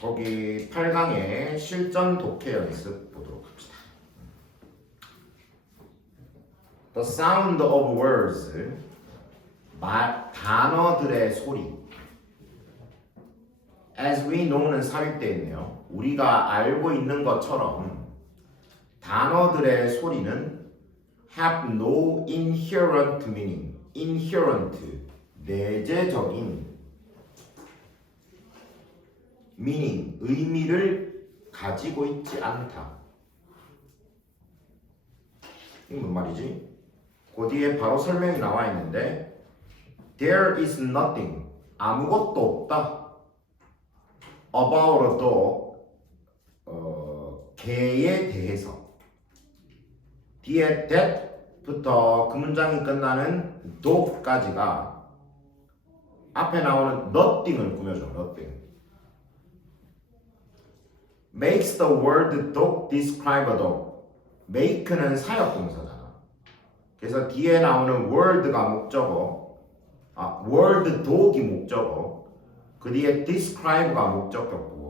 거기 8강의 실전 독해 연습 보도록 합시다. The sound of words, 단어들의 소리. As we know는 삽입되어 있네요. 우리가 알고 있는 것처럼 단어들의 소리는 have no inherent meaning. inherent, 내재적인 meaning, 의미를 가지고 있지 않다. 이게 뭔 말이지? 그 뒤에 바로 설명이 나와 있는데 There is nothing, 아무것도 없다. About a dog, 개에 대해서. 뒤에 that부터 그 문장이 끝나는 dog까지가 앞에 나오는 nothing을 꾸며줘. nothing. Makes the word dog describe a dog. make는 사역동사잖아. 그래서 뒤에 나오는 word가 목적어, word dog이 목적어, 그 뒤에 describe가 목적격보고.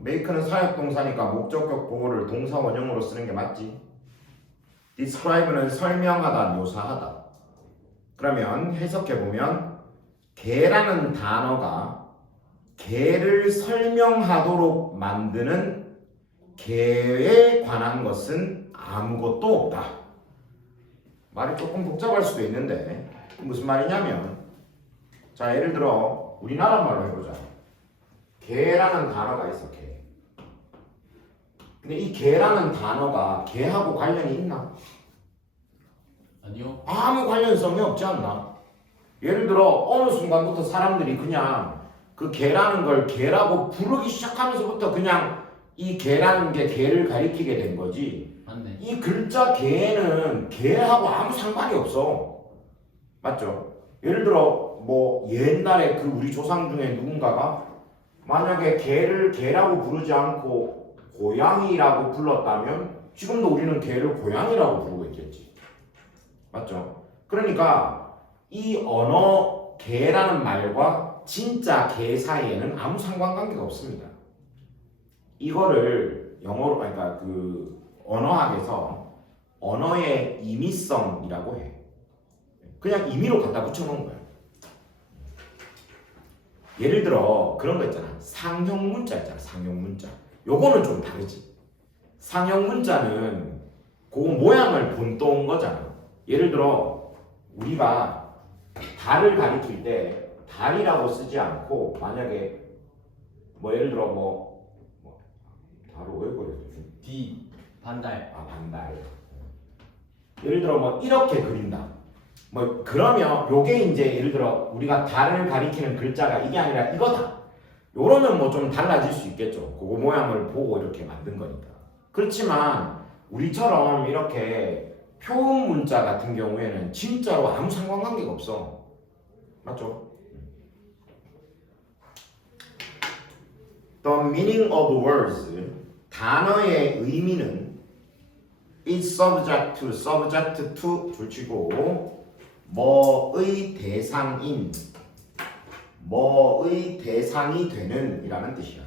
make는 사역동사니까 목적격보를 동사 원형으로 쓰는 게 맞지. describe는 설명하다, 묘사하다. 그러면 해석해보면 개라는 단어가 개를 설명하도록 만드는 개에 관한 것은 아무것도 없다. 말이 조금 복잡할 수도 있는데 무슨 말이냐면, 자, 예를 들어 우리나라 말로 해보자. 개라는 단어가 있어. 개. 근데 이 개라는 단어가 개하고 관련이 있나? 아니요. 아무 관련성이 없지 않나? 예를 들어 어느 순간부터 사람들이 그냥 그 개라는 걸 개라고 부르기 시작하면서부터 그냥 이 개라는 게 개를 가리키게 된 거지. 맞네. 이 글자 개는 개하고 아무 상관이 없어. 맞죠? 예를 들어 뭐 옛날에 그 우리 조상 중에 누군가가 만약에 개를 개라고 부르지 않고 고양이라고 불렀다면 지금도 우리는 개를 고양이라고 부르고 있겠지. 맞죠? 그러니까 이 언어 개라는 말과 진짜 개 사이에는 아무 상관관계가 없습니다. 이거를 영어로, 그러니까 그 언어학에서 언어의 임의성이라고 해. 그냥 임의로 갖다 붙여놓은 거야. 예를 들어 그런 거 있잖아. 상형 문자 있잖아. 상형 문자. 요거는 좀 다르지. 상형 문자는 그 모양을 본떠온 거잖아. 예를 들어 우리가 달을 가리킬 때 달이라고 쓰지 않고 만약에 뭐 예를 들어 달을 왜 그랬어? D 반달. 반달. 예를 들어 뭐 이렇게 그린다. 뭐 그러면 요게 이제 예를 들어 우리가 달을 가리키는 글자가 이게 아니라 이거다. 요러면 뭐 좀 달라질 수 있겠죠. 그거 모양을 보고 이렇게 만든 거니까. 그렇지만 우리처럼 이렇게 표음 문자 같은 경우에는 진짜로 아무 상관관계가 없어. 맞죠? The meaning of words, 단어의 의미는 is subject to 줄치고 뭐의 대상인, 뭐의 대상이 되는 이라는 뜻이야.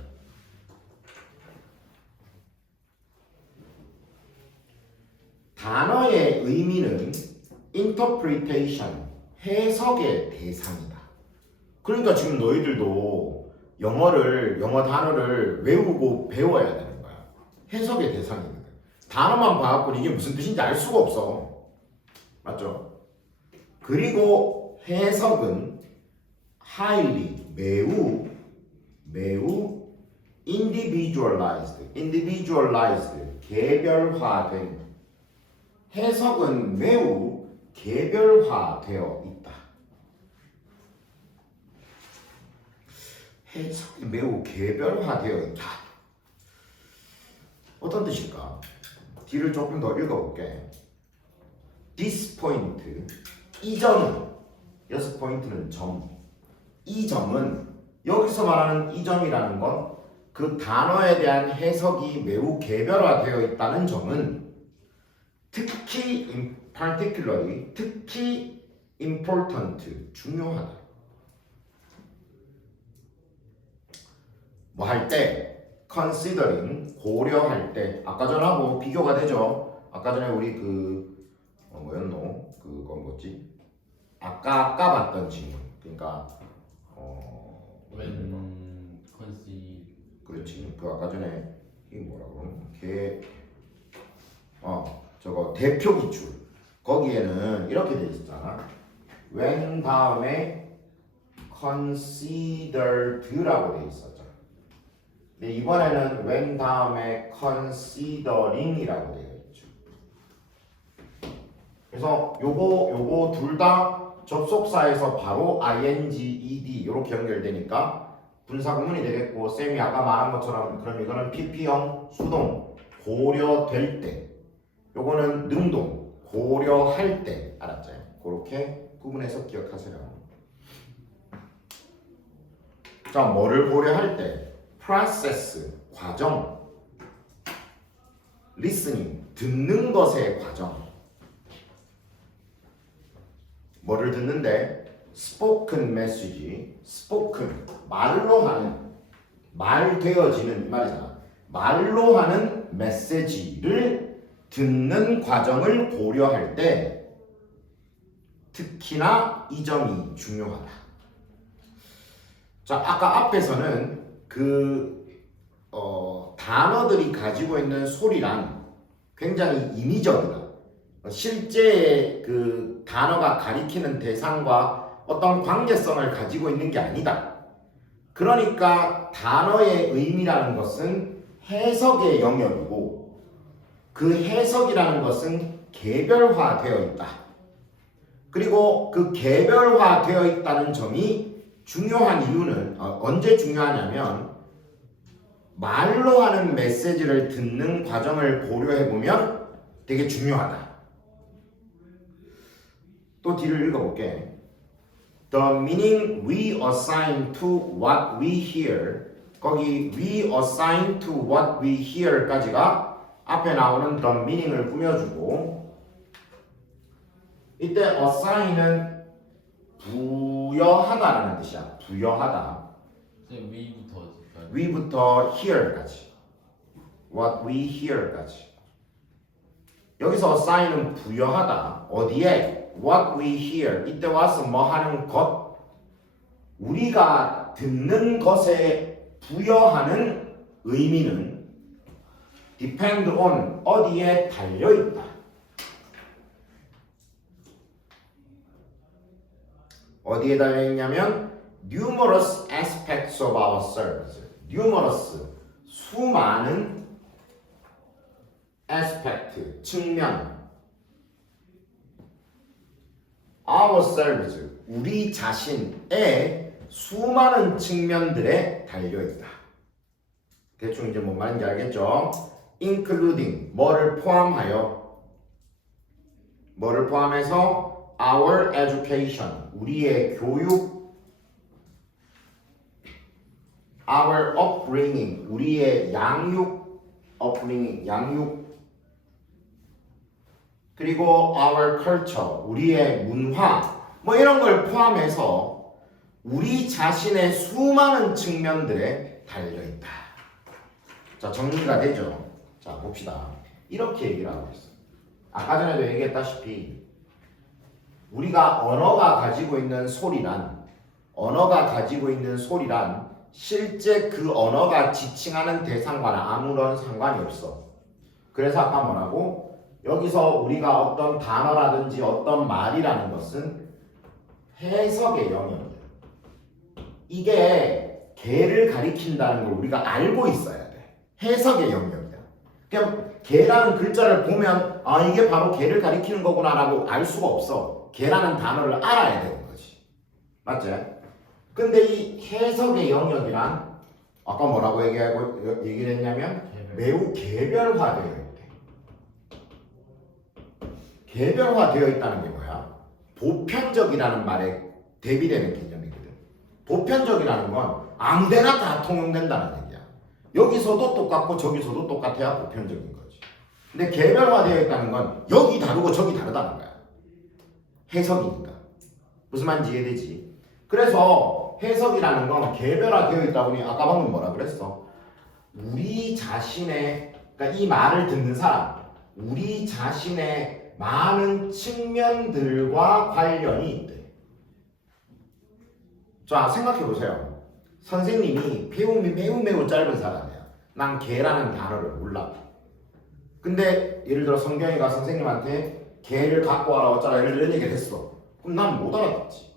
단어의 의미는 interpretation, 해석의 대상이다. 그러니까 지금 너희들도 영어 단어를 외우고 배워야 되는 거야. 해석의 대상이거든. 단어만 봐갖고 이게 무슨 뜻인지 알 수가 없어. 맞죠? 그리고 해석은 highly, 매우 individualized, 개별화된. 해석은 매우 개별화되어 있다. 해석이 매우 개별화되어 있다. 어떤 뜻일까? 뒤를 조금 더 읽어볼게. This point, 이 점은, 여섯 포인트는 점. 이 점은, 여기서 말하는 이 점이라는 건 그 단어에 대한 해석이 매우 개별화되어 있다는 점은 특히 particularly, 특히 important, 중요하다. 뭐 할 때 considering 고려할 때 아까 전하고 비교가 되죠. 아까 전에 우리 뭐였노? 그거 뭐지? 아까 봤던 질문. 그러니까 when consider 그렇지. 그 아까 전에 이게 뭐라고 그러는 저거 대표 기출 거기에는 이렇게 돼 있었잖아. when 다음에 considered라고 돼 있었잖아. 근데 이번에는 when 다음에 considering이라고 되어 있죠. 그래서 요거 둘 다 접속사에서 바로 ing, ed 이렇게 연결되니까 분사구문이 되겠고, 쌤이 아까 말한 것처럼 그럼 이거는 pp형 수동 고려될 때, 요거는 능동 고려할 때. 알았죠? 그렇게 구분해서 기억하세요. 자, 뭐를 고려할 때? process 과정, listening 듣는 것의 과정. 뭐를 듣는데? spoken message, spoken 말로 하는, 말되어지는 이 말이잖아. 말로 하는 메시지를 듣는 과정을 고려할 때 특히나 이 점이 중요하다. 자, 아까 앞에서는 단어들이 가지고 있는 소리란 굉장히 인위적이다. 실제 그 단어가 가리키는 대상과 어떤 관계성을 가지고 있는 게 아니다. 그러니까 단어의 의미라는 것은 해석의 영역이고, 그 해석이라는 것은 개별화되어 있다. 그리고 그 개별화되어 있다는 점이 중요한 이유는 언제 중요하냐면, 말로 하는 메시지를 듣는 과정을 고려해보면 되게 중요하다. 또 뒤를 읽어볼게. The meaning we assign to what we hear, 거기 we assign to what we hear까지가 앞에 나오는 the meaning을 꾸며주고, 이때 assign은 부여하다라는 뜻이야. 부여하다. we부터 hear까지, what we hear까지. 여기서 assign은 부여하다. 어디에? what we hear. 이때 와서 뭐 하는 것? 우리가 듣는 것에 부여하는 의미는 depend on 어디에 달려있다. 어디에 달려있냐면 numerous aspects of our service. numerous 수많은 aspect 측면, our service 우리 자신의 수많은 측면들에 달려있다. 대충 이제 뭔 말인지 알겠죠? including 뭐를 포함하여, 뭐를 포함해서 our education 우리의 교육, our upbringing 우리의 양육, upbringing 양육, 그리고 our culture 우리의 문화, 뭐 이런 걸 포함해서 우리 자신의 수많은 측면들에 달려있다. 자, 정리가 되죠? 자, 봅시다. 이렇게 얘기를 하고 있어. 아까 전에도 얘기했다시피 우리가 언어가 가지고 있는 소리란, 실제 그 언어가 지칭하는 대상과는 아무런 상관이 없어. 그래서 아까 뭐라고? 여기서 우리가 어떤 단어라든지 어떤 말이라는 것은 해석의 영역이야. 이게 개를 가리킨다는 걸 우리가 알고 있어야 돼. 해석의 영역이야. 그냥 개라는 글자를 보면 이게 바로 개를 가리키는 거구나 라고 알 수가 없어. 개라는 단어를 알아야 되는 거지. 맞지? 근데 이 해석의 영역이란 아까 뭐라고 얘기를 했냐면 매우 개별화되어 있대. 개별화되어 있다는 게 뭐야? 보편적이라는 말에 대비되는 개념이거든. 보편적이라는 건 아무데나 다 통용된다는 얘기야. 여기서도 똑같고 저기서도 똑같아야 보편적인 거지. 근데 개별화되어 있다는 건 여기 다르고 저기 다르다는 거야. 해석이니까. 무슨 말인지 이해되지? 그래서 해석이라는 건 개별화되어 있다 보니 아까 방금 뭐라 그랬어? 우리 자신의 그러니까 이 말을 듣는 사람 우리 자신의 많은 측면들과 관련이 있대. 자 생각해 보세요. 선생님이 배움이 매우 짧은 사람이야. 난 개라는 단어를 몰라. 근데 예를 들어 성경이가 선생님한테 개를 갖고 와라 어쩌라 이런 얘기를 했어. 그럼 난 못 알아듣지.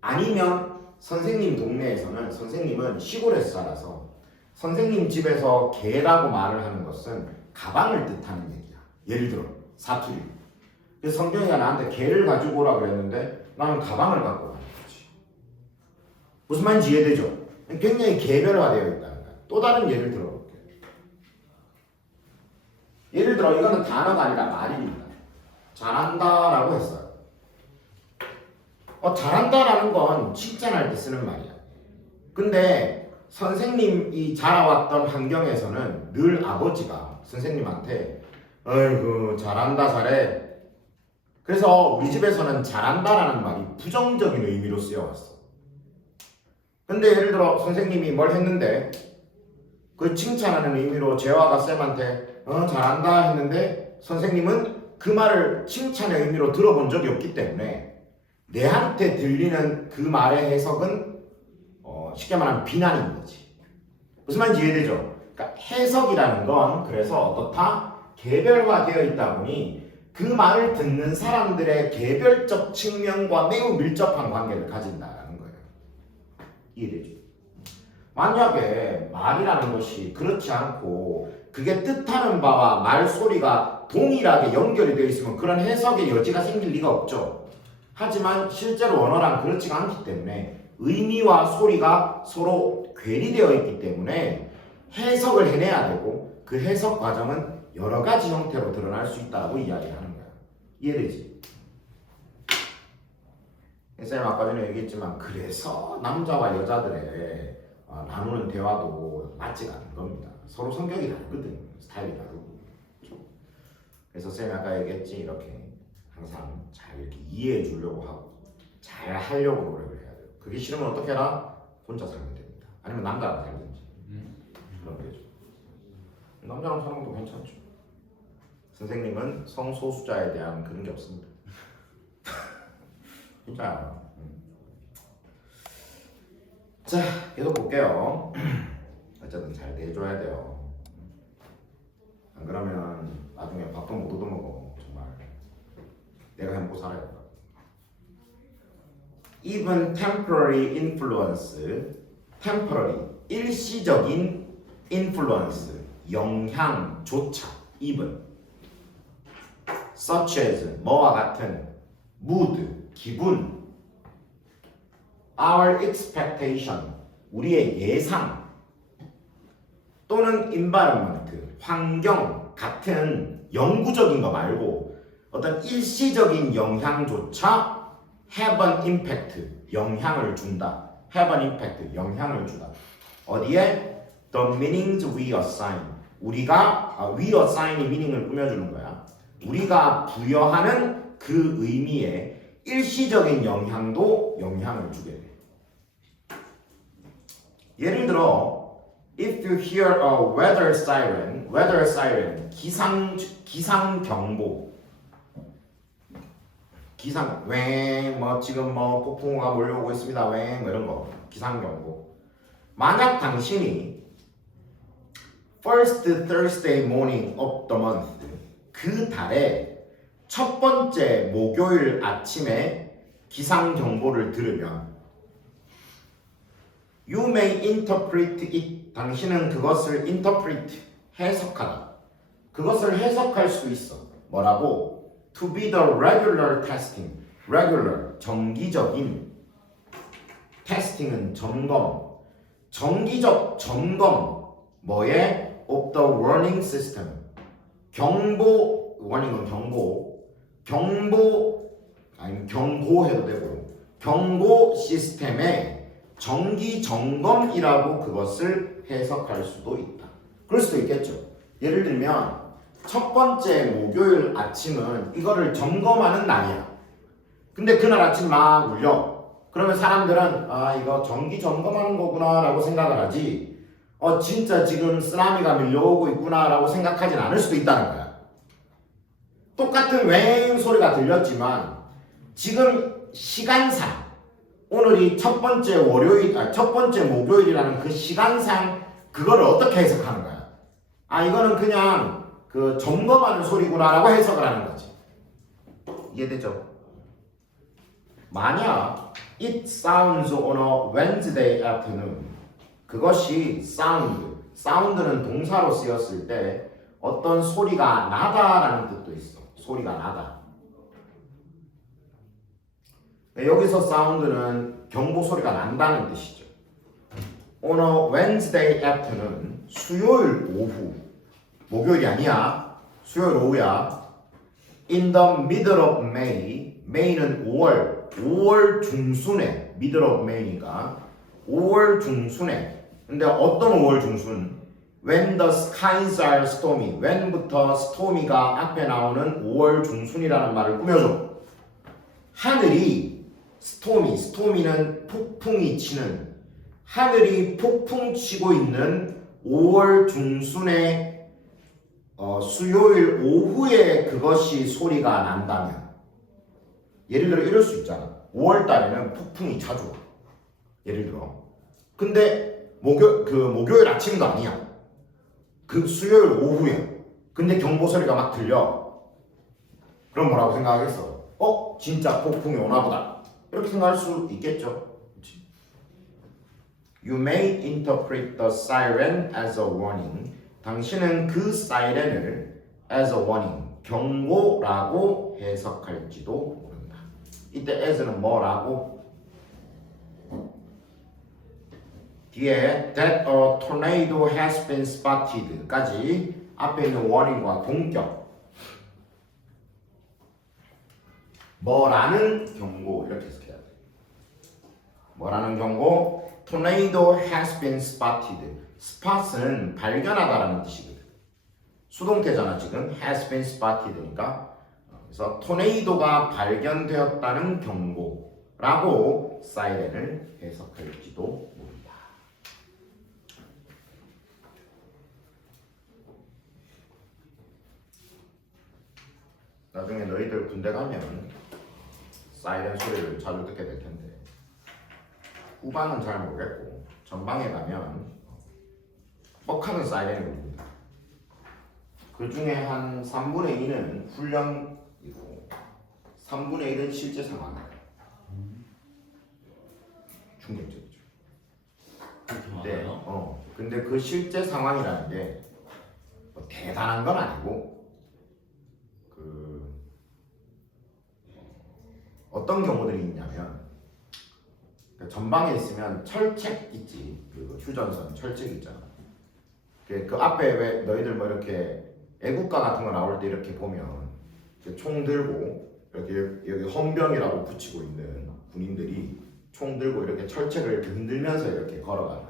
아니면 선생님 동네에서는 선생님은 시골에서 살아서 선생님 집에서 개라고 말을 하는 것은 가방을 뜻하는 얘기야. 예를 들어 사투리. 그래서 성경이가 나한테 개를 가지고 오라 그랬는데 나는 가방을 갖고 가는 거지. 무슨 말인지 이해되죠? 굉장히 개별화되어 있다는 거야. 또 다른 예를 들어볼게. 예를 들어 이거는 단어가 아니라 말입니다. 잘한다라고 했어요. 잘한다라는 건 칭찬할 때 쓰는 말이야. 근데 선생님이 자라왔던 환경에서는 늘 아버지가 선생님한테 어이구 잘한다 잘해. 그래서 우리 집에서는 잘한다라는 말이 부정적인 의미로 쓰여왔어. 근데 예를 들어 선생님이 뭘 했는데 그 칭찬하는 의미로 재화가 쌤한테 잘한다 했는데 선생님은 그 말을 칭찬의 의미로 들어본 적이 없기 때문에 내한테 들리는 그 말의 해석은 쉽게 말하면 비난인 거지. 무슨 말인지 이해되죠? 그러니까 해석이라는 건 그래서 어떻다? 개별화되어 있다 보니 그 말을 듣는 사람들의 개별적 측면과 매우 밀접한 관계를 가진다는 거예요. 이해되죠? 만약에 말이라는 것이 그렇지 않고 그게 뜻하는 바와 말소리가 동일하게 연결이 되어 있으면 그런 해석의 여지가 생길 리가 없죠. 하지만 실제로 언어란 그렇지가 않기 때문에 의미와 소리가 서로 괴리되어 있기 때문에 해석을 해내야 되고 그 해석 과정은 여러 가지 형태로 드러날 수 있다고 이야기하는 거야. 이해되지? 쌤 아까 전에 얘기했지만 그래서 남자와 여자들의 나누는 대화도 맞지가 않은 겁니다. 서로 성격이 다르거든. 스타일이 다르고. 그래서 쌤이 아까 얘기했지 이렇게 항상 잘 이렇게 이해해 주려고 하고 잘 하려고 노력을 해야 돼요. 그게 싫으면 어떻게 해라? 혼자 살면 됩니다. 아니면 남자랑 살든지 그런 거죠. 남자랑 사는 것도 괜찮죠. 선생님은 성소수자에 대한 그런 게 없습니다. 진짜. 자, 계속 볼게요. 어쨌든 잘 대해줘야 돼요. 안 그러면 나중에 밥도 못 얻어먹어. 정말 내가 해먹고 살아야 된다. Even temporary influence, temporary 일시적인 influence 영향조차 even such as 뭐와 같은 mood 기분 our expectation 우리의 예상 또는 environment 환경 같은 영구적인 거 말고 어떤 일시적인 영향조차 have an impact 영향을 준다. have an impact 영향을 주다. 어디에? The meanings we assign 우리가 we assign이 meaning을 꾸며주는 거야. 우리가 부여하는 그 의미에 일시적인 영향도 영향을 주게 돼. 예를 들어 if you hear a weather siren 기상 경보 기상 웽뭐 지금 뭐 폭풍우가 몰려오고 있습니다 웽 이런 거 기상 경보. 만약 당신이 first Thursday morning of the month 그 달에 첫 번째 목요일 아침에 기상 경보를 들으면 you may interpret it 당신은 그것을 interpret 해석하다. 그것을 해석할 수 있어. 뭐라고? To be the regular testing. regular 정기적인 testing은 점검. 정기적 점검 뭐에? of the warning system. 경보 warning은 경보 아니면 경고해도 되고 경고 시스템의 정기 점검이라고 그것을 해석할 수도 있다. 그럴 수도 있겠죠. 예를 들면 첫 번째 목요일 아침은 이거를 점검하는 날이야. 근데 그날 아침 막 울려. 그러면 사람들은 아 이거 전기 점검하는 거구나 라고 생각을 하지 진짜 지금 쓰나미가 밀려오고 있구나 라고 생각하진 않을 수도 있다는 거야. 똑같은 웽 소리가 들렸지만 지금 시간상 오늘이 첫 번째 목요일이라는 그 시간상 그거를 어떻게 해석하는 거야? 아 이거는 그냥 그 점검하는 소리구나라고 해석을 하는 거지. 이해되죠? 만약 it sounds on a Wednesday afternoon 그것이 사운드는 동사로 쓰였을 때 어떤 소리가 나다라는 뜻도 있어. 소리가 나다. 여기서 사운드는 경보 소리가 난다는 뜻이죠. On a Wednesday afternoon 수요일 오후 목요일이 아니야. 수요일 오후야. In the middle of May May는 5월 중순에 middle of May니까 5월 중순에 근데 어떤 5월 중순? When the skies are stormy when부터 stormy가 앞에 나오는 5월 중순이라는 말을 꾸며줘. 하늘이 stormy는 폭풍이 치는 하늘이 폭풍 치고 있는 5월 중순에 수요일 오후에 그것이 소리가 난다면 예를 들어 이럴 수 있잖아. 5월 달에는 폭풍이 자주 와. 예를 들어. 근데 목요일 아침도 아니야. 그 수요일 오후에. 근데 경보 소리가 막 들려. 그럼 뭐라고 생각하겠어? 진짜 폭풍이 오나 보다. 이렇게 생각할 수 있겠죠. 그치? You may interpret the siren as a warning. 당신은 그 사이렌을 as a warning, 경고라고 해석할지도 모른다. 이때 as는 뭐라고? 뒤에 that a tornado has been spotted까지 앞에 있는 warning과 동격. 뭐라는 경고 이렇게 해석해야 돼. 뭐라는 경고? Tornado has been spotted. spot은 발견하다라는 뜻이거든. 수동태잖아 지금. has been spotted니까. 그래서 토네이도가 발견되었다는 경고라고 사이렌을 해석할지도 모른다. 나중에 너희들 군대 가면 사이렌 소리를 자주 듣게 될 텐데 후방은 잘 모르겠고 전방에 가면 뻑하는 사이렌이 울립니다. 그 중에 한 3분의 2는 훈련이고 3분의 1은 실제 상황이에요. 충격적이죠. 근데 그 실제 상황이라는 게 뭐 대단한 건 아니고 어떤 경우들이 있냐면 전방에 있으면 철책 있지. 그 휴전선 철책 있잖아. 그 앞에 왜 너희들 뭐 이렇게 애국가 같은 거 나올 때 이렇게 보면 총 들고 여기 헌병이라고 붙이고 있는 군인들이 총 들고 이렇게 철책을 이렇게 흔들면서 이렇게 걸어가는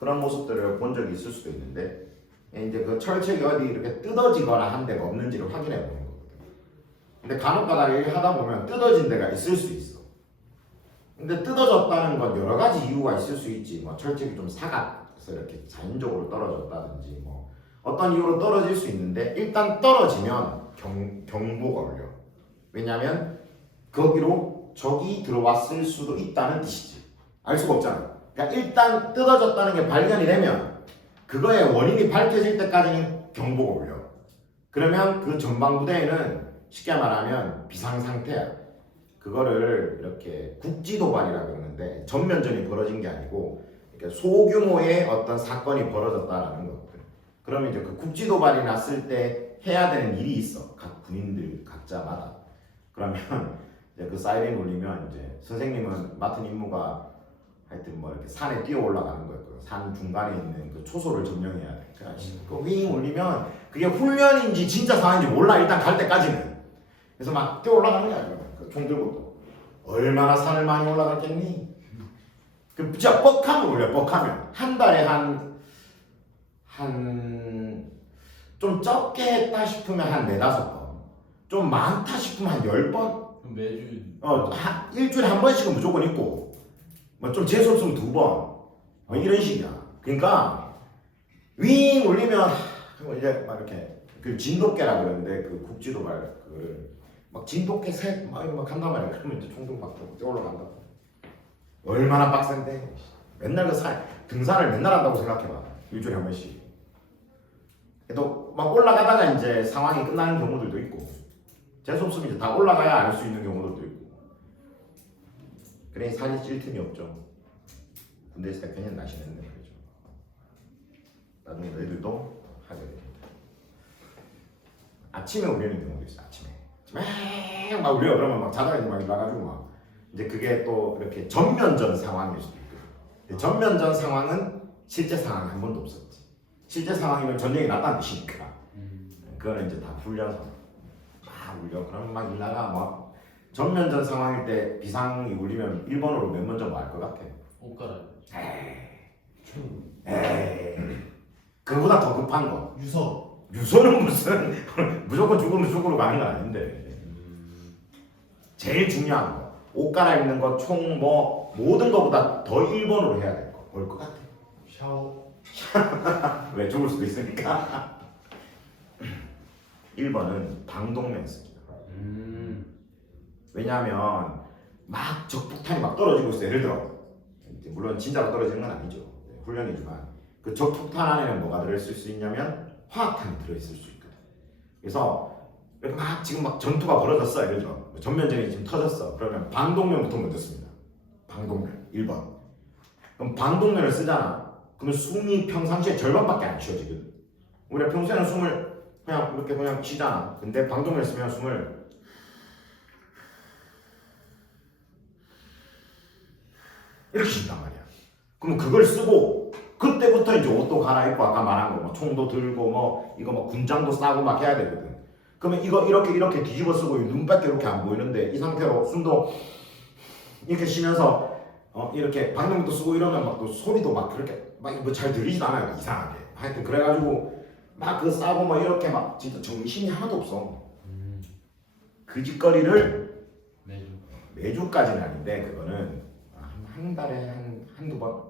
그런 모습들을 본 적이 있을 수도 있는데 이제 그 철책이 어디 이렇게 뜯어지거나 한 데가 없는지를 확인해 보는 거거든. 근데 간혹가다 얘기 하다 보면 뜯어진 데가 있을 수 있어. 근데 뜯어졌다는 건 여러 가지 이유가 있을 수 있지. 뭐 철책이 좀 사각해서 이렇게 자연적으로 떨어졌다든지 뭐 어떤 이유로 떨어질 수 있는데 일단 떨어지면 경보가 울려. 왜냐면 거기로 적이 들어왔을 수도 있다는 뜻이지. 알 수가 없잖아. 그러니까 일단 뜯어졌다는 게 발견이 되면 그거의 원인이 밝혀질 때까지는 경보가 울려. 그러면 그 전방부대에는 쉽게 말하면 비상상태야. 그거를 이렇게 국지도발이라고 하는데 전면전이 벌어진 게 아니고 소규모의 어떤 사건이 벌어졌다라는 거거든. 그러면 이제 그 국지도발이 났을 때 해야 되는 일이 있어. 각 군인들 각자마다. 그러면 이제 그 사이렌 울리면 이제 선생님은 맡은 임무가 하여튼 뭐 이렇게 산에 뛰어 올라가는 거였거든. 산 중간에 있는 그 초소를 점령해야 돼. 그 윙 울리면 그게 훈련인지 진짜 상황인지 몰라. 일단 갈 때까지는. 그래서 막 뛰어 올라가는 거야. 총 들고 또 얼마나 산을 많이 올라갔겠니? 그 진짜 뻑하면 울려. 뻑하면 한 달에 한 좀 적게 했다 싶으면 한 4-5번, 좀 많다 싶으면 한 10번 그럼 매주 일주일에 한 번씩은 무조건 있고 뭐 좀 재수 없으면 2번 뭐 이런 식이야. 그러니까 윙 울리면 이제 막 이렇게 그 진돗개라 그러는데 그 국지도 말 그거를 막 진돗개 셋막 이거 막 한단 말이야. 그러면 이제 총총 막 올라간다. 얼마나 빡센데. 맨날 등산을 맨날 한다고 생각해봐. 일주일에 한 번씩. 또 막 올라가다가 이제 상황이 끝나는 경우들도 있고 재수 없으면 이제 다 올라가야 알 수 있는 경우들도 있고. 그래 살이 찔 틈이 없죠. 군대에서 대표님 나시는 말이죠. 나중에 너희들도 하게 됩니다. 아침에 울리는 경우도 있어. 아침에 막 울려. 그러면 막 자다가 막 일어나가지고 막 이제 그게 또 이렇게 전면전 상황일 수도 있고. 전면전 상황은 실제 상황이 한 번도 없었지. 실제 상황이면 전쟁이 났다는 뜻이니까. 그거는 이제 다 훈련상 막 울려. 그러면 막 일나가 막 전면전 상황일 때 비상이 울리면 1번으로 맨 먼저 뭐 할 것 같아? 옷 갈아입고. 에이. 그거보다 더 급한 거. 유서는 무슨 무조건 죽으면 죽으러 가는 건 아닌데. 제일 중요한 거. 옷 갈아입는 거, 총 뭐 모든 거보다 더 1번으로 해야 될 거. 뭘 것 같아? 샤워. 왜 죽을 수도 있으니까. 1번은 방독면 쓰기. 왜냐하면 막 적폭탄이 막 떨어지고 있어. 예를 들어 물론 진짜로 떨어지는 건 아니죠. 훈련이지만 그 적폭탄 안에는 뭐가 들어있을 수 있냐면 화학탄이 들어있을 수 있거든. 그래서 막 지금 막 전투가 벌어졌어. 예를 들어 전면전이 지금 터졌어. 그러면 방독면부터 먼저 씁니다. 방독면 1번. 그럼 방독면을 쓰잖아. 그러면 숨이 평상시에 절반밖에 안 쉬어지거든. 우리가 평소에는 숨을 그냥 이렇게 그냥 쉬잖아. 근데 방독면을 쓰면 숨을 이렇게 쉰단 말이야. 그럼 그걸 쓰고 그때부터 이제 옷도 갈아입고 아까 말한 거 뭐 총도 들고 뭐 이거 뭐 군장도 싸고 막 해야 되거든. 그러면 이거 이렇게 뒤집어 쓰고 눈밖에 이렇게 안 보이는데 이 상태로 숨도 이렇게 쉬면서 이렇게 방독면도 쓰고 이러면 막 또 소리도 막 그렇게 막 뭐 잘 들리지도 않아요. 이상하게. 하여튼 그래가지고 막 그 싸고 뭐 이렇게 막 진짜 정신이 하나도 없어. 그 짓거리를 매주까지는 아닌데 그거는 한 달에 한두 번.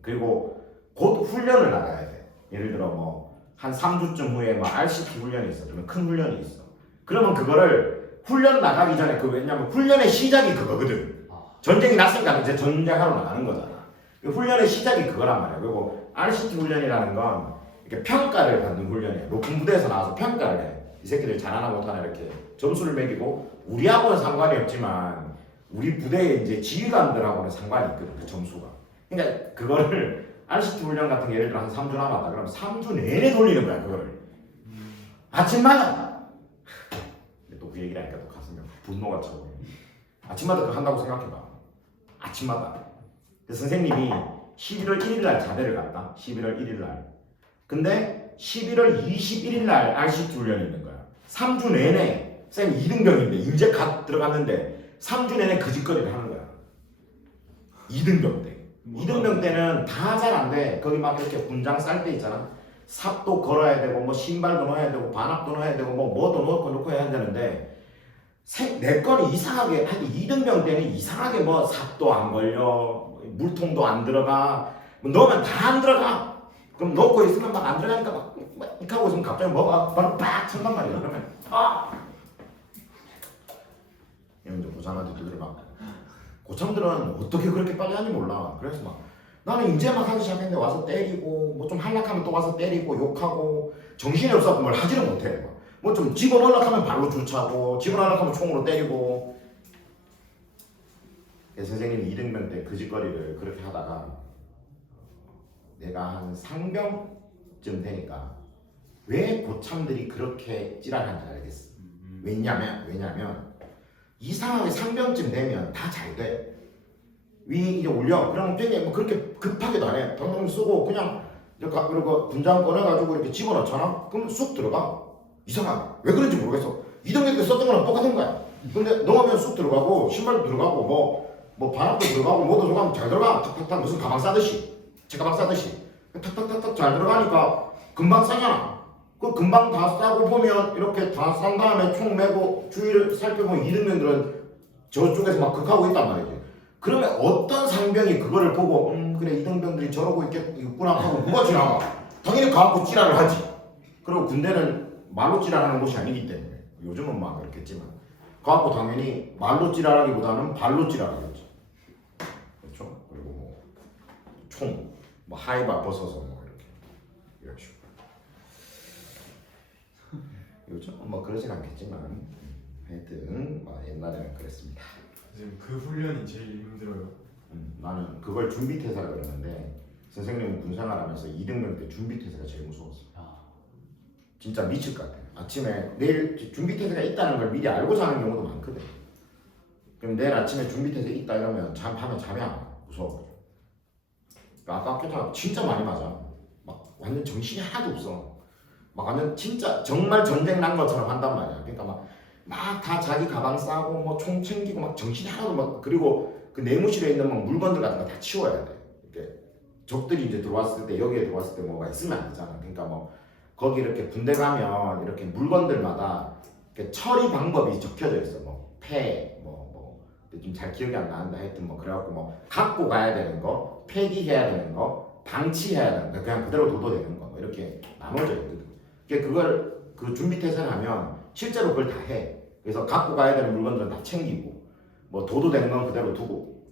그리고 곧 훈련을 나가야 돼. 예를 들어 뭐 한 3주쯤 후에 뭐 RCT 훈련이 있어. 그러면 큰 훈련이 있어. 그러면 그거를 훈련 나가기 전에 왜냐면 훈련의 시작이 그거거든. 전쟁이 났으니까 이제 전쟁하러 나가는 거잖아. 훈련의 시작이 그거란 말이야. 그리고 RCT 훈련이라는 건 이렇게 평가를 받는 훈련이야. 높은 부대에서 나와서 평가를 해. 이 새끼들 잘하나 못하나 이렇게 점수를 매기고 우리하고는 상관이 없지만 우리 부대의 이제 지휘관들하고는 상관이 있거든. 그 점수가. 그러니까 그거를 RCT 훈련 같은 게 예를 들어 한 3주 남았다. 그럼 3주 내내 돌리는 거야 그거를. 아침마다. 또 그 얘기를 하니까 또 가슴에 분노가 차고. 아침마다 그거 한다고 생각해봐. 아침마다. 그래서 선생님이 11월 1일 날 자대를 갔다. 11월 1일 날. 근데 11월 21일 날 RCT 훈련이 있는 거야. 3주 내내 쌤 2등병인데 이제 갓 들어갔는데 3주 내내 그 짓거리를 하는 거야. 2등병 때. 2등병 때는 다 잘 안 돼. 거기 막 이렇게 군장 쌀 때 있잖아. 삽도 걸어야 되고 뭐 신발도 넣어야 되고 반압도 넣어야 되고 뭐도 넣고 해야 되는데 내 거는 이상하게 한 2등병 때는 이상하게 뭐 삽도 안 걸려 물통도 안 들어가 뭐 넣으면 다 안 들어가. 그럼 넣고 있으면 막 안 들어가니까 막 이렇게 하고 있으면 갑자기 뭐가 바로 빡 찬단 말이야. 그러면 이런 이제 고상한테들이 막 고참들은 어떻게 그렇게 빨리 하는지 몰라. 그래서 막 나는 이제 막 하기 시작했는데 와서 때리고 뭐 좀 할락하면 또 와서 때리고 욕하고 정신이 없어서 뭘 하지를 못해. 뭐 좀 집어넣으려고 하면 발로 주차고 집어넣으려고 하면 총으로 때리고. 선생님이 2등병 때 그 짓거리를 그렇게 하다가 내가 한 상병쯤 되니까 왜 고참들이 그렇게 찌랄한지 알겠어. 왜냐면 이상하게 상병쯤 되면 다 잘 돼. 위 이제 올려. 그럼 되게 뭐 그렇게 급하게도 안 해. 방금 쓰고 그냥 이렇게 군장 꺼내가지고 이렇게 집어넣잖아. 그럼 쑥 들어가. 이상하게. 왜 그런지 모르겠어. 2등병 때 썼던 거랑 똑같은 거야. 근데 넣으면 쑥 들어가고 신발도 들어가고 뭐 반압도 들어가고 뭐도 들어가면 잘 들어가. 탁탁탁 무슨 가방 싸듯이. 책가방 싸듯이. 탁탁탁탁 잘 들어가니까 금방 싸잖아. 그 금방 다 싸고 보면 이렇게 다 싼 다음에 총 매고 주위를 살펴보면 이등병들은 저쪽에서 막 극하고 있단 말이지. 그러면 어떤 상병이 그거를 보고 그래 이등병들이 저러고 있구나 하고 누가 지나가? 당연히 가갖고 찌랄을 하지. 그리고 군대는 말로 찌랄하는 곳이 아니기 때문에 요즘은 막 그렇겠지만 가갖고 당연히 말로 찌랄하기보다는 발로 찌랄하겠지. 그렇죠? 그리고 뭐 총, 뭐 하이바 벗어서 뭐 이렇게 이런 식으로. 요즘은 뭐 그러진 않겠지만 하여튼 뭐 옛날에는 그랬습니다. 선생님 그 훈련이 제일 힘들어요. 나는 그걸 준비태세라 그러는데 선생님은 군생활하면서 이등병 때 준비태세가 제일 무서웠어. 진짜 미칠 것 같아. 아침에 내일 준비태세가 있다는 걸 미리 알고 자는 경우도 많거든. 그럼 내일 아침에 준비태세 있다 이러면 밤에 잠이 안 와. 무서워. 아까 학교장 진짜 많이 맞아. 막 완전 정신이 하나도 없어. 막 완전 진짜 정말 전쟁 난 것처럼 한단 말이야. 그러니까 막 다 자기 가방 싸고 뭐 총 챙기고 막 정신이 하나도 막 그리고 그 내무실에 있는 막 물건들 같은 거 다 치워야 돼. 이렇게 적들이 이제 들어왔을 때 여기에 들어왔을 때 뭐가 있으면 안 되잖아. 그러니까 뭐 거기 이렇게 군대 가면 이렇게 물건들마다 이렇게 처리 방법이 적혀져 있어. 뭐 좀 잘 기억이 안 나는데 하여튼 뭐 그래갖고 뭐 갖고 가야 되는 거, 폐기해야 되는 거, 방치해야 되는 거, 그냥 그대로 둬도 되는 거뭐 이렇게 나눠져 있거든. 그걸 그 준비 태세를 하면 실제로 그걸 다 해. 그래서 갖고 가야 되는 물건들은 다 챙기고, 뭐 둬도 되는 건 그대로 두고,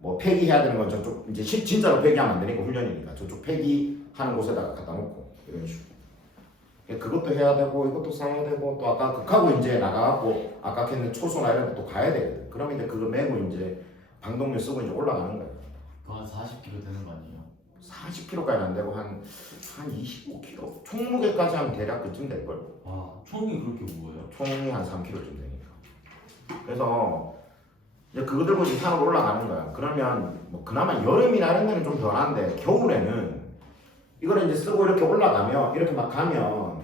뭐 폐기해야 되는 건 저쪽 이제 진짜로 폐기하면 안 되니까 훈련이니까 저쪽 폐기하는 곳에다가 갖다 놓고 이런 식으로. 그것도 해야 되고 이것도 싸야 되고 또 아까 극하고 이제 나가갖고 아까 했는 초소나 이런 것도 가야 되거든. 그러면 이제 그거 메고 이제 방독면 쓰고 이제 올라가는 거야. 그거 한 40kg 되는 거 아니에요? 40kg까지 안 되고 한 25kg 총무게까지 하면 대략 그쯤 될 걸. 와, 총이 그렇게 무거워요? 총이 한 3kg쯤 되니까. 그래서 이제 그거 들고 이제 산으로 올라가는 거야. 그러면 뭐 그나마 여름이나 이런 데는 좀 덜한데 겨울에는 이거를 이제 쓰고 이렇게 올라가면 이렇게 막 가면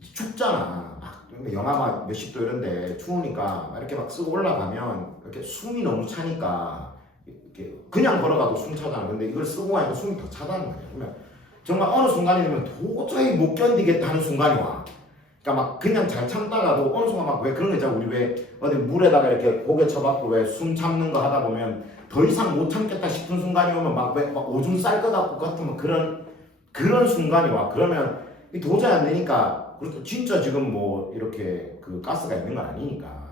춥잖아. 막 영하 막 몇십 도 이런데 추우니까 이렇게 막 쓰고 올라가면 이렇게 숨이 너무 차니까 이렇게 그냥 걸어가도 숨 차잖아. 근데 이걸 쓰고 가니까 숨이 더 차다는 거야. 그러면 정말 어느 순간이 되면 도저히 못 견디겠다는 순간이 와. 그러니까 막 그냥 잘 참다가도 어느 순간 막 왜 그런 거 있잖아. 우리 왜 어디 물에다가 이렇게 고개 쳐박고 왜 숨 참는 거 하다 보면 더 이상 못 참겠다 싶은 순간이 오면 막 오줌 쌀 것 같고 같은 그런 순간이 와. 그러면 도저히 안 되니까 그렇죠. 진짜 지금 뭐 이렇게 그 가스가 있는 건 아니니까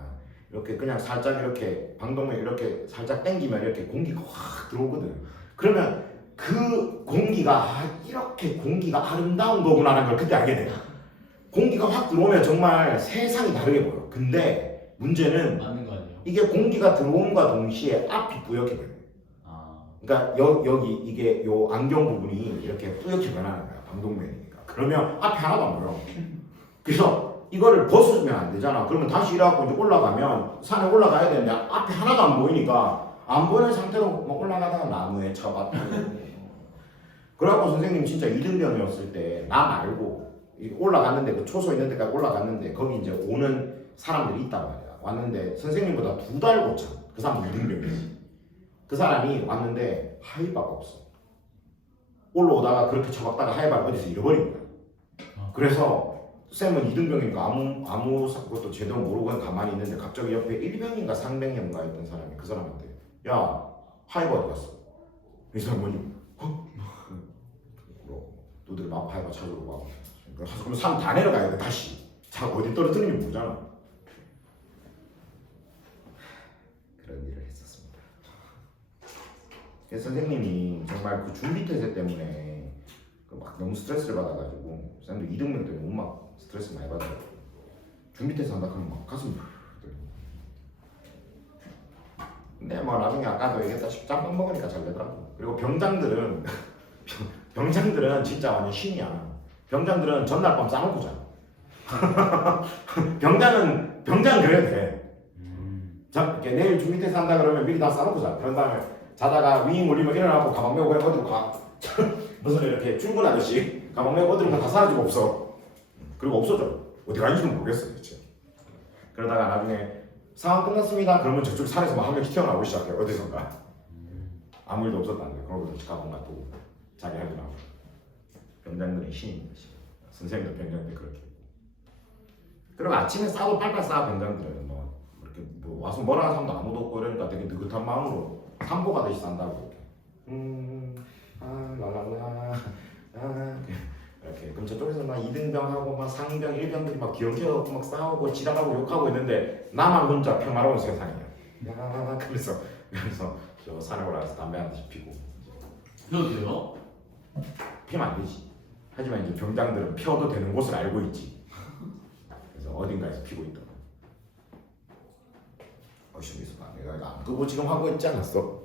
이렇게 그냥 살짝 이렇게 방독면 이렇게 살짝 당기면 이렇게 공기가 확 들어오거든. 그러면 그 공기가 이렇게 공기가 아름다운 거구나라는 걸 그때 알게 돼. 공기가 확 들어오면 정말 세상이 다르게 보여. 근데 문제는 맞는 거 아니에요? 이게 공기가 들어옴과 동시에 앞이 뿌옇게 변해. 그러니까 여기 이게 요 안경 부분이 이렇게 뿌옇게 변하는 거야. 방독면이니까. 그러면 앞이 하나도 안 보여. 그래서 이거를 벗으면 안 되잖아. 그러면 다시 이래갖고 이제 올라가면 산에 올라가야 되는데 앞이 하나도 안 보이니까 안 보이는 상태로 막 올라가다가 나무에 쳐박고. 그래갖고 선생님 진짜 이등병이었을 때 나 말고 올라갔는데 그 초소 있는 데까지 올라갔는데 거기 이제 오는 사람들이 있단 말이야. 왔는데 선생님보다 2달 고참. 그 사람은 이등병이지. 그 사람이 왔는데 하이바가 없어. 올라오다가 그렇게 쳐박다가 하이바를 어디서 잃어버린 거야. 그래서 쌤은 이등병이니까 아무 것도 제대로 모르고 그냥 가만히 있는데 갑자기 옆에 1병인가 상병인가 있던 사람이 그 사람한테 야 하이바 어디 갔어? 이 사람 뭐지? 너들 막 하이바 찾으러 와. 그럼 산 다 내려가야 돼 다시. 자 어디 떨어뜨리는지 모르잖아. 그런 일을 했었습니다. 그래서 선생님이 정말 그 준비태세 때문에 막 너무 스트레스를 받아가지고 쌤도 이등병 때문에 너무 막 스트레스 많이 받아요. 준비태세 한다 하면 막 가슴이 근데 뭐 나중에 아까도 얘기했다시피 짬뽕 먹으니까 잘 되더라고. 그리고 병장들은 진짜 완전 신이야. 병장들은 전날 밤 싸놓고 자. 병장은 그래도 돼. 이렇게 내일 준비태세 한다 그러면 미리 다 싸놓고 자. 그런 다음에 자다가 윙 울리면 일어나고 가방 메고 그냥 어디로 가. 무슨 이렇게 출근하듯이 가방 메고 어디로 가 다 사라지고 없어. 그리고 없어져. 어디 가는지는 모르겠어 대체. 그러다가 나중에 상황 끝났습니다. 그러면 저쪽 산에서 막 한 명씩 튀어나오기 시작해. 어디선가. 아무 일도 없었다는데 그러고 가방 놔두고 자기 할 일 하고. 병장들은 신입니다. 선생님들 병장들 그렇게. 그럼 아침에 싸도 팔팔 싸 병장들은 뭐 이렇게 뭐 와서 뭐라 하는 사람도 아무도 없고 그러니까 되게 느긋한 마음으로 산보가듯이 산다고 이렇게. 라라라 이렇게. 그럼 저쪽에서 막 2등병하고 막 상병 1병들이 막 기어켜갖고 막 싸우고 지랄하고 욕하고 있는데 나만 혼자 평화로운 세상이야. 야 그래서 저 산에 올라가서 담배 한 대씩 피고. 펴도 돼요? 피면 안 되지. 하지만 이제 병장들은 펴도 되는 곳을 알고 있지. 그래서 어딘가에서 피고 있다. 열심히 있어봐. 내가 이거 지금 하고 있지 않았어?